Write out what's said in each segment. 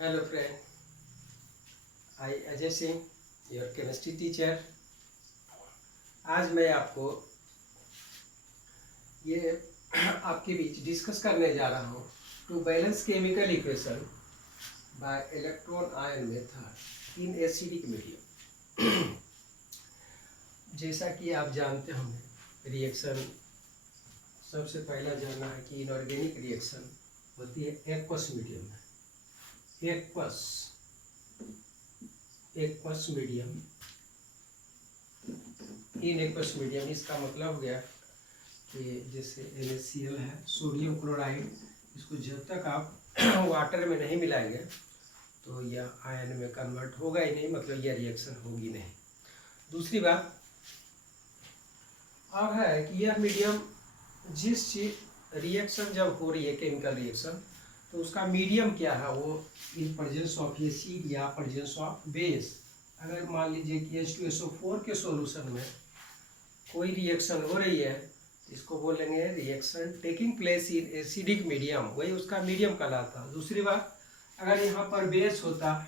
Hello friend, I Ajay Singh, your chemistry teacher. आज मैं आपको ये आपके बीच डिस्कस करने जा रहा हूँ to balance chemical equation by electron ion method in acidic medium. जैसा कि आप जानते होंगे, रिएक्शन सबसे पहला जानना है कि इनऑर्गेनिक रिएक्शन होती है एक्वस मीडियम में। Aqueous medium, in aqueous medium, इसका मतलब हो गया कि जैसे NaCl है, सोडियम क्लोराइड, इसको जब तक आप वाटर में नहीं मिलाएंगे तो यह आयन में कन्वर्ट होगा ही नहीं, मतलब यह रिएक्शन होगी नहीं। दूसरी बात और है कि यह मीडियम जिस चीज रिएक्शन जब हो रही है, केमिकल रिएक्शन, तो उसका मीडियम क्या है, वो इन प्रेजेंस ऑफ एसिड या प्रेजेंस ऑफ बेस। अगर मान लीजिए कि H2SO4 के सॉल्यूशन में कोई रिएक्शन हो रही है, इसको बोलेंगे reaction taking place in acidic medium, वही उसका मीडियम कहलाता है। दूसरी बात, अगर यहाँ पर बेस होता,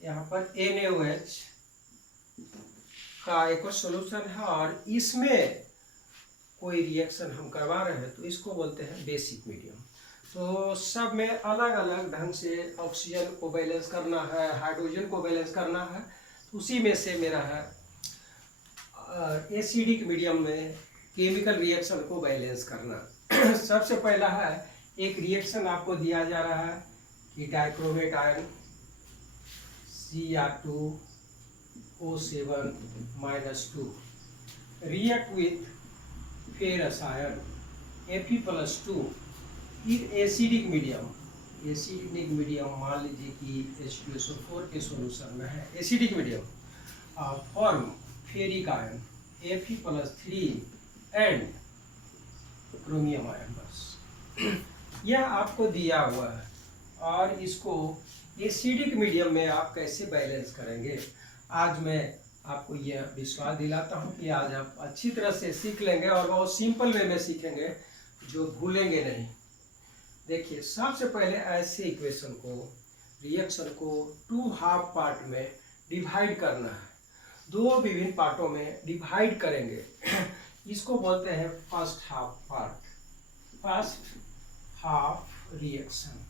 यहाँ पर NaOH का एक सॉल्यूशन है और इसमें कोई रिएक्शन हम करवा रहे हैं, तो इसको बोलते हैं बेसिक मीडियम। तो सब में अलग अलग ढंग से ऑक्सीजन को बैलेंस करना है, हाइड्रोजन को बैलेंस करना है। तो उसी में से मेरा है एसिडिक मीडियम में केमिकल रिएक्शन को बैलेंस करना। सबसे पहला है, एक रिएक्शन आपको दिया जा रहा है कि dichromate ion Cr2O7-2 react with ferrous iron Fe+2 in acidic medium. Acidic medium मान लीजिए कि H2SO4 के सॉल्यूशन में है, acidic medium form ferric ion Fe+3 and chromium ion. बस यह आपको दिया हुआ है और इसको एसिडिक मीडियम में आप कैसे बैलेंस करेंगे, आज मैं आपको यह विश्वास दिलाता हूं कि आज आप अच्छी तरह से सीख लेंगे और बहुत सिंपल वे में सीखेंगे, जो भूलेंगे नहीं। देखिए, सबसे पहले ऐसे इक्वेशन को, रिएक्शन को 2 हाफ पार्ट में डिवाइड करना है। 2 विभिन्न पार्टों में डिवाइड करेंगे। इसको बोलते हैं first half part, first half reaction,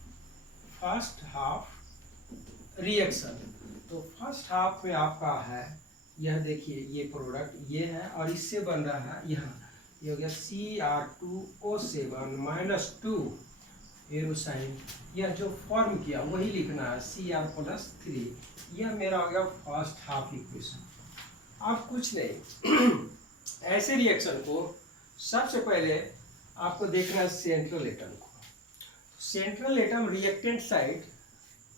first half reaction. तो फर्स्ट हाफ में आपका है, यह देखिए ये प्रोडक्ट ये है और इससे बन रहा है यहाँ, ये हो गया Cr2O7-2 एरोसाइन। यह जो फॉर्म किया वही लिखना है Cr+3। यह मेरा हो गया फर्स्ट हाफ इक्वेशन। अब कुछ नहीं, ऐसे रिएक्शन को सबसे पहले आपको देखना है सेंट्रल एटम को। Central atom reactant side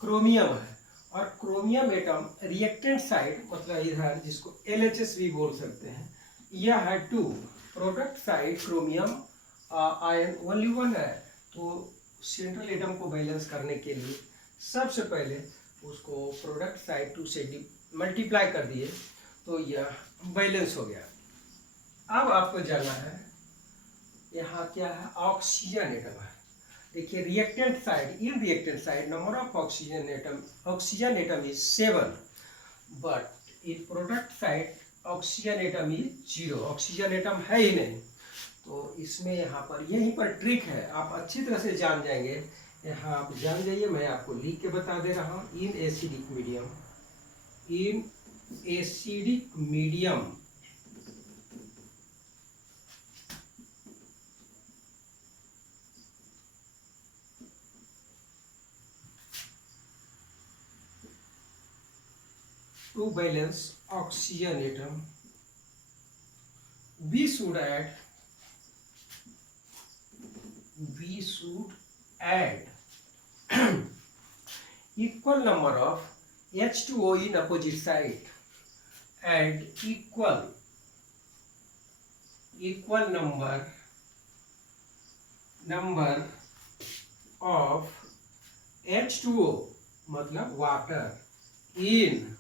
chromium है और क्रोमियम एटम रिएक्टेंट साइड, मतलब इधर जिसको LHS भी बोल सकते हैं, यह है 2। Product side chromium ion only 1 है। तो सेंट्रल एटम को बैलेंस करने के लिए सबसे पहले उसको प्रोडक्ट साइड 2 से मल्टीप्लाई कर दिए, तो यह बैलेंस हो गया। अब आपको जानना है यहाँ क्या है, ऑक्सीजन एटम है। देखिए, reactant side, in reactant side number of oxygen atom is 7, but in product side oxygen atom is 0। Oxygen atom है ही नहीं। तो इसमें यहाँ पर यहीं पर ट्रिक है, आप अच्छी तरह से जान जाएंगे। यहाँ आप जान जाइए, मैं आपको लिख के बता दे रहा हूँ। इन acidic medium, in acidic medium to balance oxygen atom, we should add equal number of H2O in opposite side and equal number of H2O मतलब वाटर in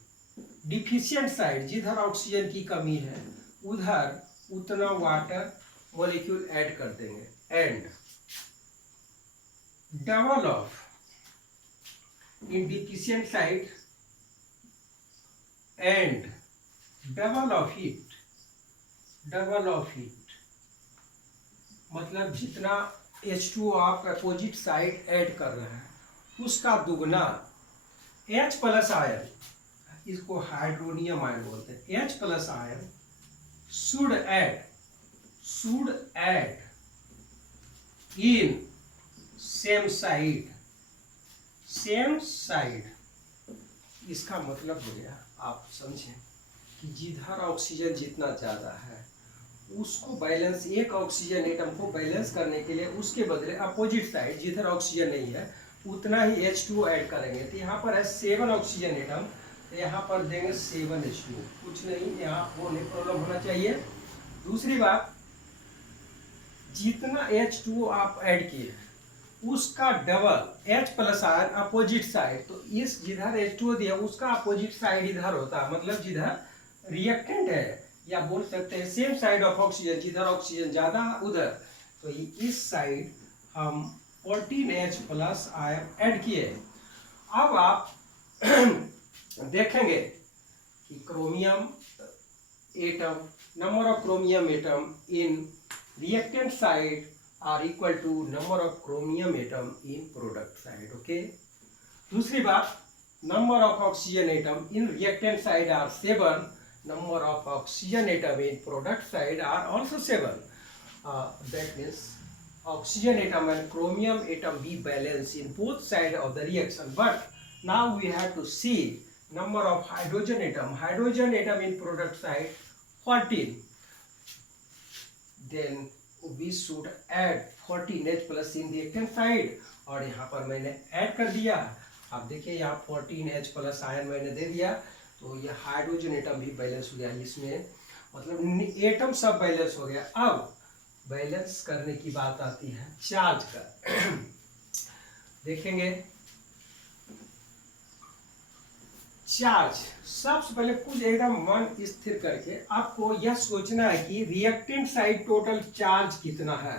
डिफिशियंट साइड, जिधर ऑक्सीजन की कमी है उधर उतना वाटर मॉलिक्यूल ऐड कर देंगे, and double of in deficient side and double of it मतलब जितना H2O आप अपोजिट साइड ऐड कर रहे हैं उसका दुगना H प्लस आयन, इसको हाइड्रोनियम आयन बोलते हैं, H plus ion should add in same side. इसका मतलब हो गया, आप समझें कि जिधर ऑक्सीजन जितना ज़्यादा है उसको बैलेंस, एक ऑक्सीजन एटम को बैलेंस करने के लिए उसके बदले अपोजिट साइड जिधर ऑक्सीजन नहीं है उतना ही H2O ऐड करेंगे। तो यहाँ पर है 7 ऑक्सीजन एटम, तो यहाँ पर देंगे 7 H2O, कुछ नहीं, यहाँ होने प्रॉब्लम होना चाहिए। दूसरी बात, जितना H2O आप ऐड किए उसका double H plus ion opposite side, तो इस जिधर H2O दिया उसका अपोजिट साइड इधर होता है, मतलब जिधर रिएक्टेंट है, या बोल सकते हैं सेम साइड ऑफ ऑक्सीजन, जिधर ऑक्सीजन ज्यादा उधर, तो इस साइड हम 14H प्लस आयन ऐड किए। अब आप देखेंगे कि chromium atom, number of chromium atom in reactant side are equal to number of chromium atom in product side. Okay, दूसरी बात, number of oxygen atom in reactant side are 7, number of oxygen atom in product side are also 7. That means oxygen atom and chromium atom be balanced in both sides of the reaction. But now we have to see number of hydrogen atom in product side 14. Then we should add 14H plus in reactant side, और यहाँ पर मैंने add कर दिया। आप देखिए यहाँ 14H plus ion मैंने दे दिया, तो ये हाइड्रोजन एटम भी बैलेंस हो गया इसमें, मतलब एटम सब बैलेंस हो गया। अब बैलेंस करने की बात आती है चार्ज का। देखेंगे चार्ज, सबसे पहले कुछ एकदम मन स्थिर करके आपको यह सोचना है कि रिएक्टेंट साइड टोटल चार्ज कितना है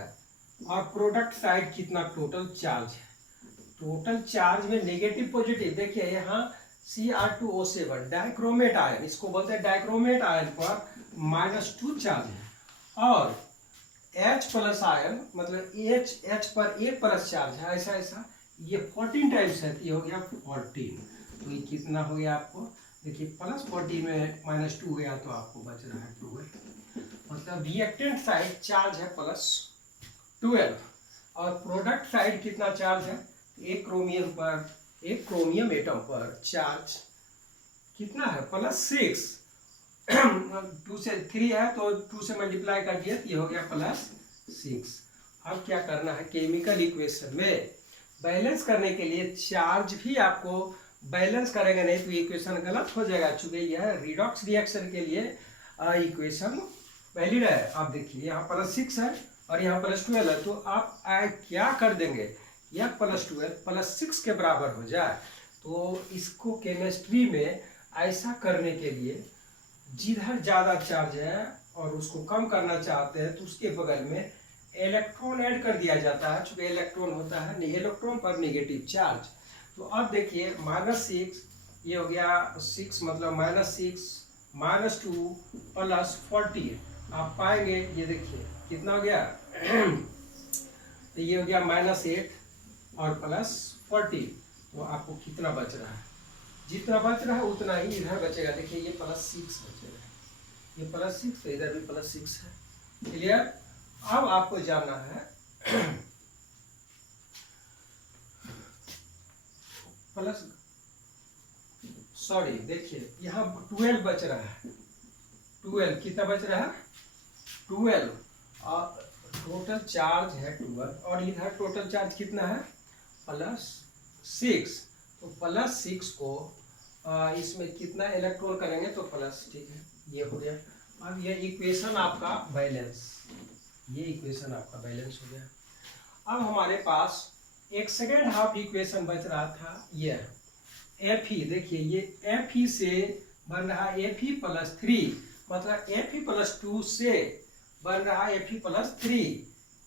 और प्रोडक्ट साइड कितना टोटल चार्ज है। टोटल चार्ज में नेगेटिव पॉजिटिव, देखिए यहाँ Cr2O7 डाइक्रोमेट आयन, इसको बोलते हैं डाइक्रोमेट आयन पर -2 चार्ज है, और H प्लस आयन मतलब H पर 1 प्लस चार्ज है, ऐसा ये 14 टाइम्स है, ये हो गया 14। तो ये कितना हो गया आपको, देखिए +14 में -2 गया तो आपको बच रहा है 12, मतलब रिएक्टेंट साइड चार्ज है +12, और प्रोडक्ट साइड कितना चार्ज है, एक क्रोमियम एटम पर चार्ज कितना है +6, 2 से 3 है तो 2 से मल्टीप्लाई कर दिया, ये हो गया +6। अब क्या करना है, केमिकल इक्वेशन में बैलेंस करने के लिए चार्ज भी आपको बैलेंस करेंगे, नहीं तो इक्वेशन गलत हो जाएगा, चूंकि यह रिडॉक्स रिएक्शन के लिए इक्वेशन वैलिड है। आप देखिए यहाँ +6 है और यहाँ +12 है, तो आप क्या कर देंगे, यह +12 +6 के बराबर हो जाए। तो इसको केमिस्ट्री में ऐसा करने के लिए जिधर ज़्यादा चार्ज है और उसको कम करना चाहते हैं तो उसके बगल में इलेक्ट्रॉन ऐड कर दिया जाता है, चूँकि इलेक्ट्रॉन होता है इलेक्ट्रॉन पर नेगेटिव चार्ज। तो अब देखिए -6, ये हो गया 6 मतलब -6 -2 +40, आप पाएंगे ये देखिए कितना हो गया तो ये हो गया -8 और +40, तो आपको कितना बच रहा है, जितना बच रहा है उतना ही इधर बचेगा। देखिए ये +6 बचेगा, ये +6 तो इधर भी +6 है। क्लियर। अब आपको जानना है देखिए यहाँ 12 बच रहा है, 12 कितना बच रहा है 12, और टोटल चार्ज है 12, और इधर टोटल चार्ज कितना है +6, तो +6 को इसमें कितना इलेक्ट्रॉन करेंगे तो प्लस, ठीक है ये हो गया। अब ये इक्वेशन आपका बैलेंस, ये इक्वेशन आपका बैलेंस हो गया। अब हमारे पास एक सेकेंड हाफ इक्वेशन बच रहा था, ये Fe, देखिए ये Fe से बन रहा है Fe+3, मतलब Fe+2 से बन रहा है Fe+3,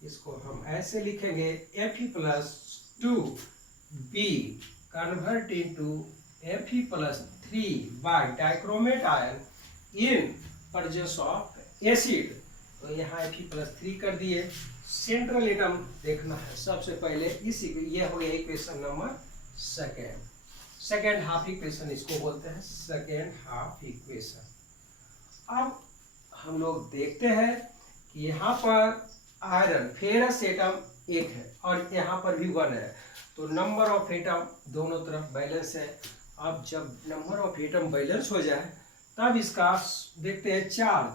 इसको हम ऐसे लिखेंगे Fe+2b convert into Fe+3 by dichromate ion in presence of acid। तो यहाँ Fe+3 कर दिए। सेंट्रल एटम देखना है सबसे पहले, इसी ये हो गया equation number second half equation, इसको बोलते हैं सेकेंड हाफ इक्वेशन। अब हम लोग देखते हैं कि यहाँ पर आयरन फेरस एटम एक है और यहाँ पर भी 1 है, तो नंबर ऑफ एटम दोनों तरफ बैलेंस है। अब जब नंबर ऑफ एटम बैलेंस हो जाए तब इसका देखते हैं चार्ज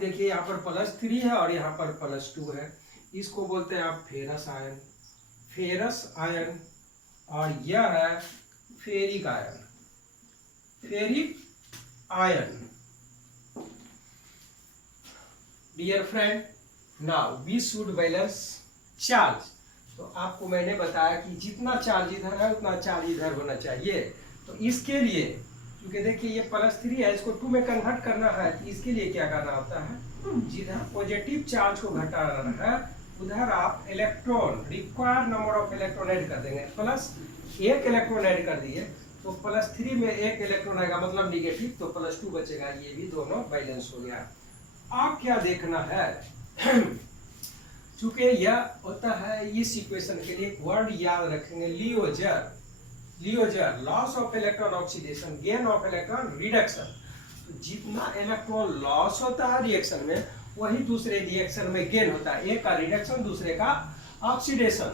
देखिए, यहाँ पर +3 है और यहाँ पर +2 है, इसको बोलते हैं आप फेरस आयन और यह है ferric ion. Dear friend, now we should balance charge. तो आपको मैंने बताया कि जितना चार्ज इधर है उतना चार्ज इधर होना चाहिए। तो इसके लिए क्योंकि देखिए ये +3 है, इसको 2 में कन्वर्ट करना है, तो इसके लिए क्या करना होता है, जिधर पॉजिटिव चार्ज को घटाना है उधर आप electron, required number of electron add कर देंगे, +1 इलेक्ट्रॉन ऐड कर दिए तो +3 में 1 इलेक्ट्रॉन आएगा मतलब निगेटिव, तो +2 बचेगा, ये भी दोनों बैलेंस हो गया। आप क्या देखना है चूंकि यह होता है, इस इक्वेशन के लिए एक वर्ड याद रखेंगे, LEO GER loss of electron oxidation, gain of electron reduction. तो जितना इलेक्ट्रॉन लॉस होता है रिएक्शन में, वही दूसरे रिएक्शन में गेन होता है, एक का रिडक्शन दूसरे का ऑक्सीडेशन।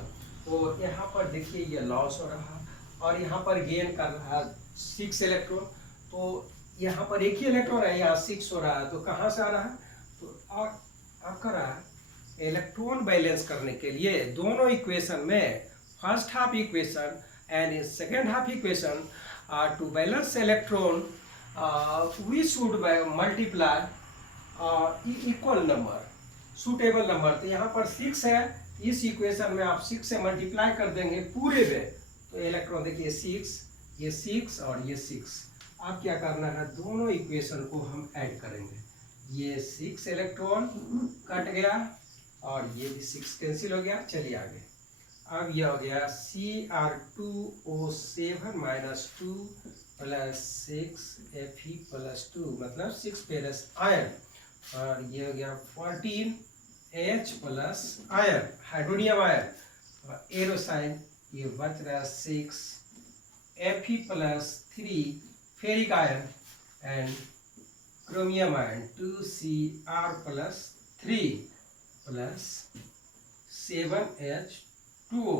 तो यहाँ पर देखिए ये लॉस हो रहा है और यहाँ पर गेन कर रहा है 6 इलेक्ट्रॉन, तो यहाँ पर एक ही इलेक्ट्रॉन है, यहाँ 6 हो रहा है, तो कहाँ से आ रहा है, तो आप कर रहा है इलेक्ट्रॉन बैलेंस करने के लिए दोनों इक्वेशन में, first half equation and in second half equation, to balance electron we should multiply equal number, suitable number। तो यहाँ पर 6 है, इस इक्वेशन में आप 6 से मल्टीप्लाई कर देंगे पूरे में, तो इलेक्ट्रॉन देखिए 6, ये 6 और ये 6। अब क्या करना है, दोनों इक्वेशन को हम ऐड करेंगे, ये 6 इलेक्ट्रॉन कट गया और ये भी 6 कैंसिल हो गया। चलिए आगे, अब यह हो गया Cr2O7 - 2 + 6 Fe+2 मतलब 6 फेरस आयन, और ये हो गया 14H plus ion, hydronium ion, और एरो साइन ये बच रहा 6 Fe+3 ferric ion and chromium ion 2Cr+3 plus 7H2O।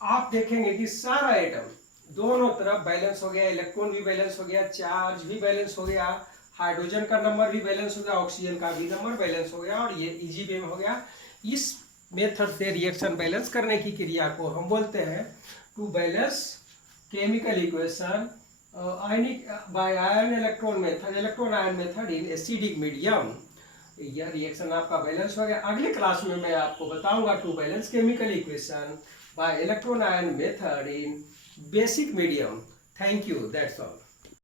आप देखेंगे कि सारा एटम दोनों तरफ बैलेंस हो गया, इलेक्ट्रॉन भी बैलेंस हो गया, चार्ज भी बैलेंस हो गया, हाइड्रोजन का नंबर भी बैलेंस हो गया, ऑक्सीजन का भी नंबर बैलेंस हो गया, और ये इजी वे में हो गया। इस मेथड से रिएक्शन बैलेंस करने की क्रिया को हम बोलते हैं to balance chemical equation by ion electron method, electron ion method in acidic medium. यह रिएक्शन आपका बैलेंस हो गया। अगले क्लास में मैं आपको बताऊंगा to balance chemical equation by electron ion method in basic medium. Thank you, that's all.